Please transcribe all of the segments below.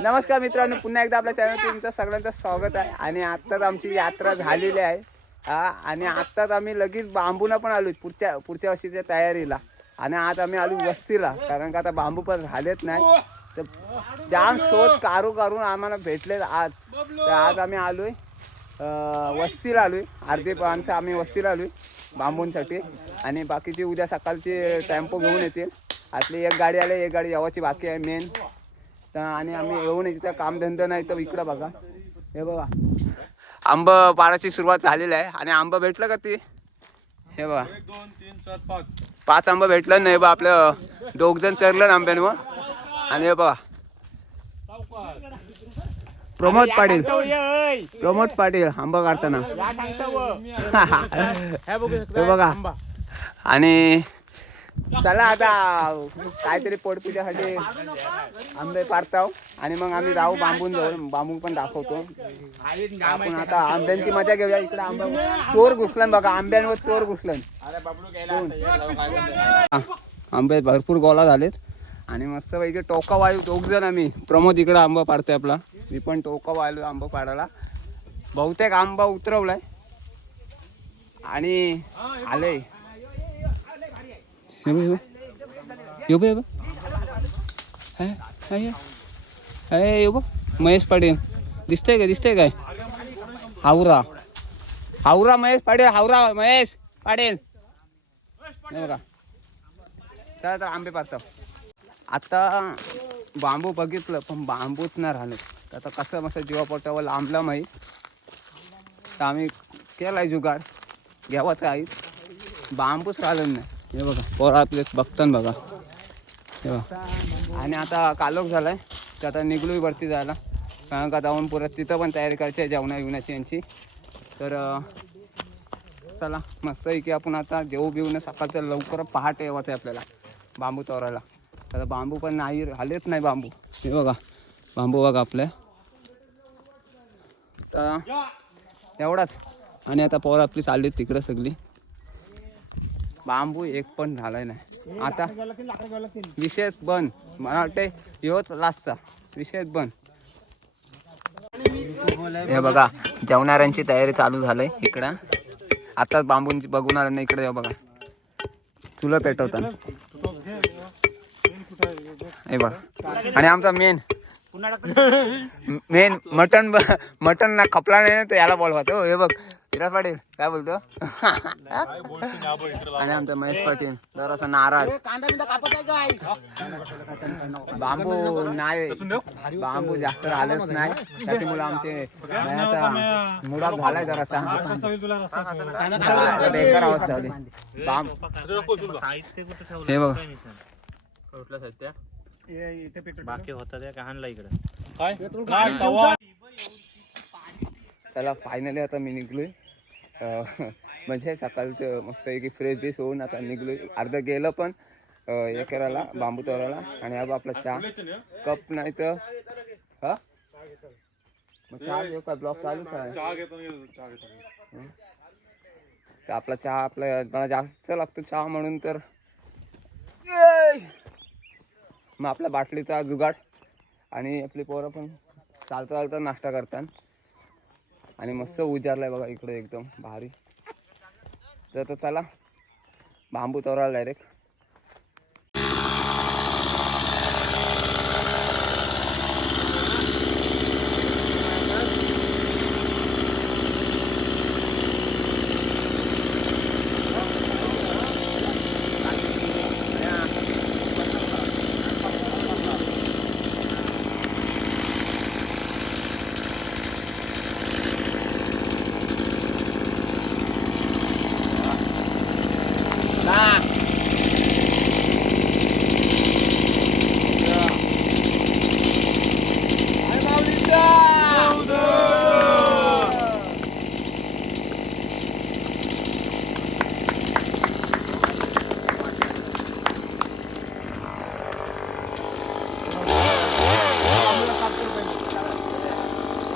नमस्कार मित्रांनो पुन्हा एकदा आपल्या चॅनल तुमचं सगळ्यांचं स्वागत आहे. आणि आत्ताच आमची यात्रा झालेली आहे. हा आणि आत्ताच आम्ही लगेच बांबूला पण आलो पुढच्या पुढच्या वर्षीच्या तयारीला. आणि आज आम्ही आलो वस्तीला कारण का आता बांबू पण झालेत नाही. तर जाम शोध कारू कारून आम्हाला भेटले आज. तर आज आम्ही आलोय वस्तीला आलोय. अर्धे माणसं आम्ही वस्तीला आलोय. बांबूंसाठी. आणि बाकीची उद्या सकाळची टेम्पो घेऊन येतील आतली एक गाडी आली एक गाडी यावाची बाकी आहे मेन तर आणि आम्ही येऊन तिथं कामधंदा नाही तर इकडं बघा. हे बघा. आंब पाडायची सुरुवात झालेली आहे. आणि आंब भेटलं का ती? हे बघा. पाच. पाच आंबा भेटलं नाही बा आपलं. दोघ जण चरलं ना आंब्यानं. आणि हे बघा. प्रमोद पाटील. प्रमोद पाटील आंबा काढताना हे बघा आणि चला आता काहीतरी पोटपिण्यासाठी आंबे पाडताव. आणि मग आम्ही जाऊ बांबून जाऊ बांबून पण दाखवतो. आपण आता आंब्यांची मजा घेऊया. इकडे आंबा चोर घुसलन बघा आंब्यांवर चोर घुसलन. आंबे भरपूर गोळा झालेत. आणि मस्त पैकी टोका वायू दोघ जण आम्ही. प्रमोद इकडे आंबा पाडतोय आपला. मी पण टोका वायू आंबा पाडायला. बहुतेक आंबा उतरवलाय. आणि आले. हे बघ. महेश पाटील. दिसतंय का दिसतंय काय? हावरा. हावरा महेश पाटील हावरा महेश पाटील. हे बघा. तर आंबे पाडतो. आता बांबू बघितलं पण बांबूच नाही राहिले. आता कसं मस्त जीवापोटावर लांबला माहीत. तर आम्ही केलाय जुगाड. घ्यावाचं आहे बांबूच राहिलं नाही. हे बघा पोरा आपले बघतान बघा. हे बघा. आणि आता कालोख झालाय. तर आता निघलोय वरती जायला. कारण का जाऊन परत तिथं पण तयारी करायची आहे जेवणा बिवण्याची यांची. तर चला मस्त आहे की आपण आता जेऊ बिवणं सकाळचं लवकर पहाटे यावाचं आहे आपल्याला. बांबू चोरायला. आता बांबू पण नाही आलेच नाही बांबू. हे बघा. बांबू बघा आपल्या तर एवढाच. आणि आता पोर आपली चालली तिकडं सगळी. बांबू एक पण झालाय नाही. आता विषय बंद. मला वाटते योच लास्टचा विषय बंद. हे बघा जेवणाऱ्यांची तयारी चालू झालंय इकडं. आता बांबूंची बघून आलं नाही इकडे बघा. चुलं पेटवतात हे बघा. आणि आमचा मेन मेन मटन ब- मटन ना खपला नाही ना तर याला बोलवायचं. हो हे बघ. विराट पाटील काय बोलतो? आणि आमचा महेश पाटील जरासा नाराज. बांबू नाही. बांबू जास्त राहिलेच नाही. त्याच्यामुळे आमचे आता मुडाप झालाय जरासा. आता बेकार अवस्था बांब हे बघ. बाकी होता त्या का हाणला इकडे? काय? नाही तवा त्याला फायनली आता मी निघलोय. म्हणजे सकाळचं मस्त की फ्रेश बेस होऊन आता निघलोय. अर्ध गेलं पण हे करायला बांबू तोरायला आणि हा बा आपला चहा. कप नाही तर हा? मग चहा घेऊ का? ब्लॉक चालूच आहे चहा घेतो ना, चहा घेतो ना. तर आपला चहा आपला मला जास्त लागतो चहा म्हणून तर. मग आपल्या बाटलीचा जुगाड आणि आपली पोरं पण चालता चालता नाश्ता करतात. आणि मस्त उजारलाय बघा इकडे एकदम भारी. तर चला बांबू तोराला डायरेक्ट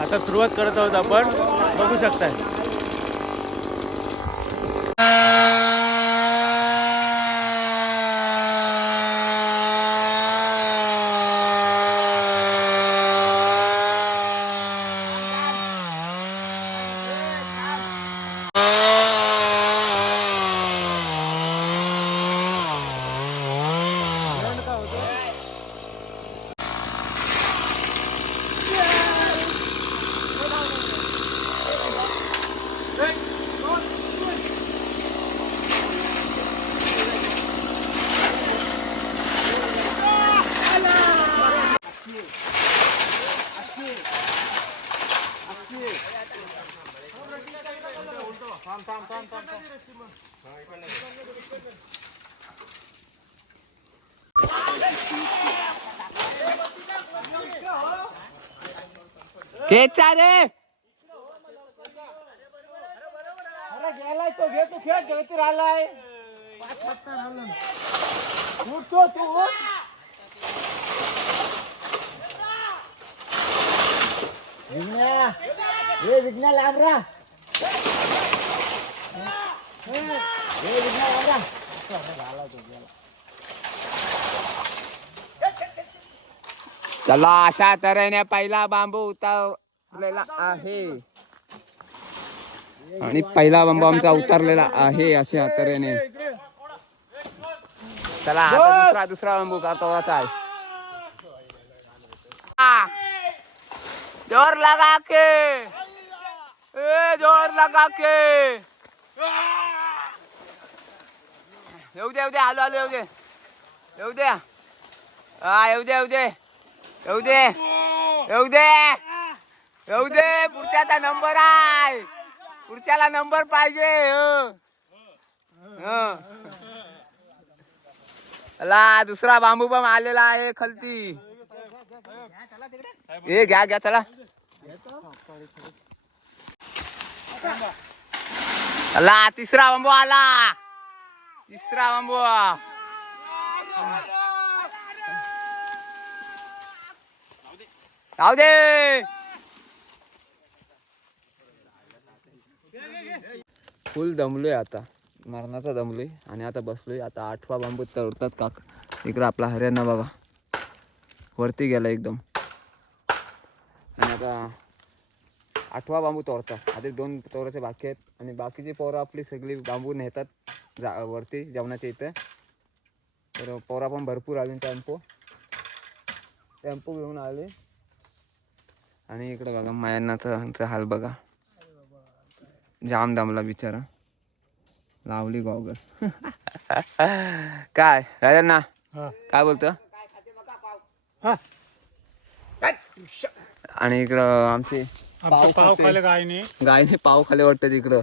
आता सुरुवात करत आहोत आपण. बघू शकताय. खेचा रे गेलाय तो घे तू खेळ खेळती राहिलाय. उठतो तू उठ. हे लांब राहा चला अशा तऱ्हेने पहिला बांबू उतरलेला आहे. आणि पहिला बांबू आमचा उतरलेला आहे अशा तऱ्हेने. चला आता दुसरा दुसरा बांबू का कवराचा आहे जोर लगा के. ए जोर लगा के. येऊ दे येऊ दे आलो आलो येऊ दे. येऊ दे. हा येऊ दे येऊ दे. येऊ दे. येऊ दे. येऊ दे. पुढच्याचा नंबर आहे. पुढच्याला नंबर पाहिजे. ला दुसरा बांबू पण आलेला आहे खलती. ए घ्या घ्या चला. ला तिसरा बांबू आला. तिसरा बांबू. जाऊ दे. फुल दमलोय आता. मरणाचा दमलोय आणि आता बसलोय. आता आठवा बांबू तोडतात काक. इकडं आपला हरियाणा बघा. वरती गेला एकदम. आणि आता आठवा बांबू तोडतात. आधी दोन तोराचे बाकी आहेत. आणि बाकीची पोरं आपली सगळी बांबू नेतात जा वरती जेवणाच्या इथं. तर पोरा पण भरपूर आली टेम्पो. टेम्पो घेऊन आले. आणि इकडे बघा मायांनाचा हाल बघा. जाम दमला बिचारा. लावली गॉगल काय राजांना. काय बोलतो हा. आणि इकडं आमचे पाव. खाले गायने गायने पाव खाले वाटतं तिकडं.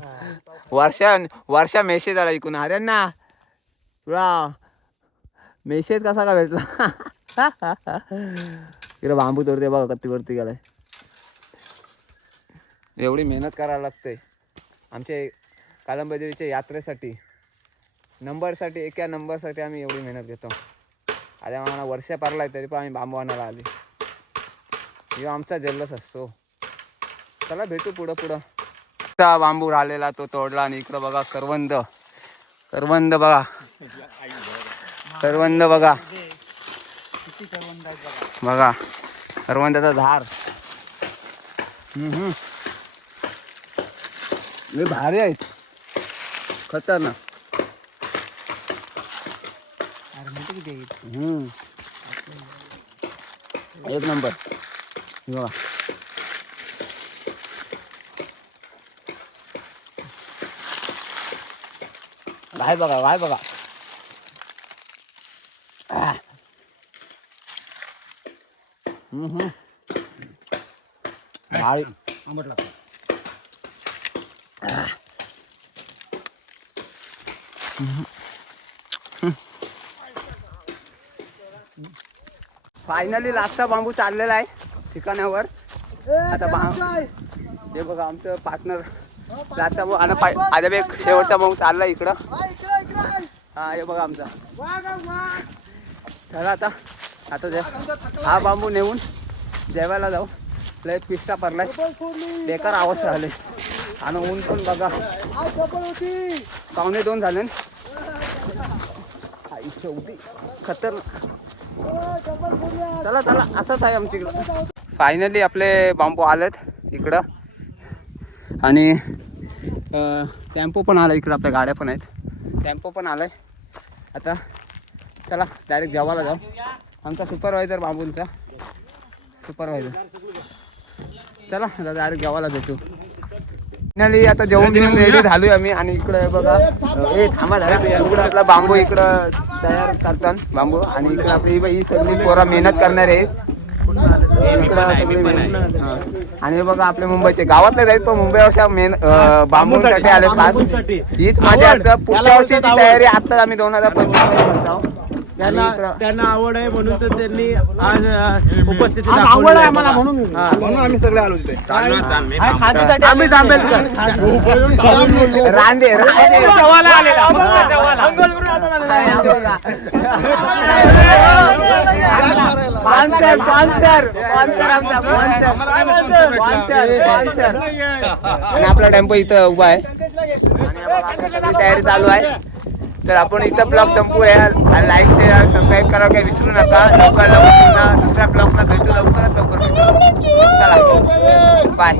वर्षा वर्षा मेसेज आला इकडून. अरे ना तुला मेसेज कसा का भेटला? इकडं बांबू तोडते बघा कत्ती वरती गेलाय. एवढी मेहनत करायला लागते. आमच्या कालंबदेवीच्या यात्रेसाठी नंबरसाठी एका नंबरसाठी आम्ही एवढी मेहनत घेतो. आता आम्हाला वर्ष आहे तरी पण आम्ही बांबू आणायला आले. ह्यो आमचा जल्लोष असतो. चला भेटू पुढं पुढं. बांबू राहिलेला तो तोडला आणि इकडं बघा करवंद. करवंद बघा. करवंद बघा. बघा. करवंदाचा झाड हम्म, हम्म. लय भारी आहेत. खतरनाक. हम्म. एक नंबर. हे बघा. वाय बघा वाय बघा. आह. हम्म, हम्म. भारी. फायनली लास्टचा बांबू चाललेला आहे ठिकाणावर. आता बां हे बघा आमचं पार्टनर लास्टचा बांबू आणि आता बी एक शेवटचा बांबू चालला इकडं. हा हे बघा आमचा. चला आता आता जे हा बांबू नेऊन जेवायला जाऊ. लय पिस्ता पडलाय. बेकार आवाज राहिले आणि ऊन पण बघा. पावणे दोन झाले. शेवटी खतर चला चला असंच आहे आमच्याकडं फायनली आपले बांबू आलेत इकडं. आणि टेम्पो पण आला इकडं आपल्या गाड्या पण आहेत. टेम्पो पण आलाय. आता चला डायरेक्ट जेवायला जाऊ. आमचा सुपरवायझर बांबूंचा. सुपरवायझर चला डायरेक्ट जेवायला भेटू. फायनली आता जेवण बिवून रेडी झालोय आम्ही. आणि इकडे बघा ए थांबा झाला इकडं आपला बांबू इकडं तयार करतात बांबू. आणि इकडे आपली ही सगळी पोरा मेहनत करणार आहे. हा. आणि हे बघा आपले मुंबईचे गावातले जाईल पण मुंबई वर्षा मेन बांबूसाठी. आले खास. हीच माझी. असतं पुढच्या वर्षीची तयारी आता आम्ही दोन हजार पंचवीस करतो त्यांना त्यांना आवड आहे म्हणून तर त्यांनी आज उपस्थिती आवड आहे आम्हाला म्हणून म्हणून आम्ही सगळे आलो तिथे आम्ही आंबेडकर रांदे पानसर पानसर पानसर आमचा आणि आपला टेम्पो इथं उभा आहे तयारी चालू आहे तर आपण इथं ब्लॉग संपूया. आणि लाईक शेअर सबस्क्राईब करा काही विसरू नका. लवकर लवकर दुसऱ्या ब्लॉगला भेटू. लवकरात लवकर भेटू. चला. बाय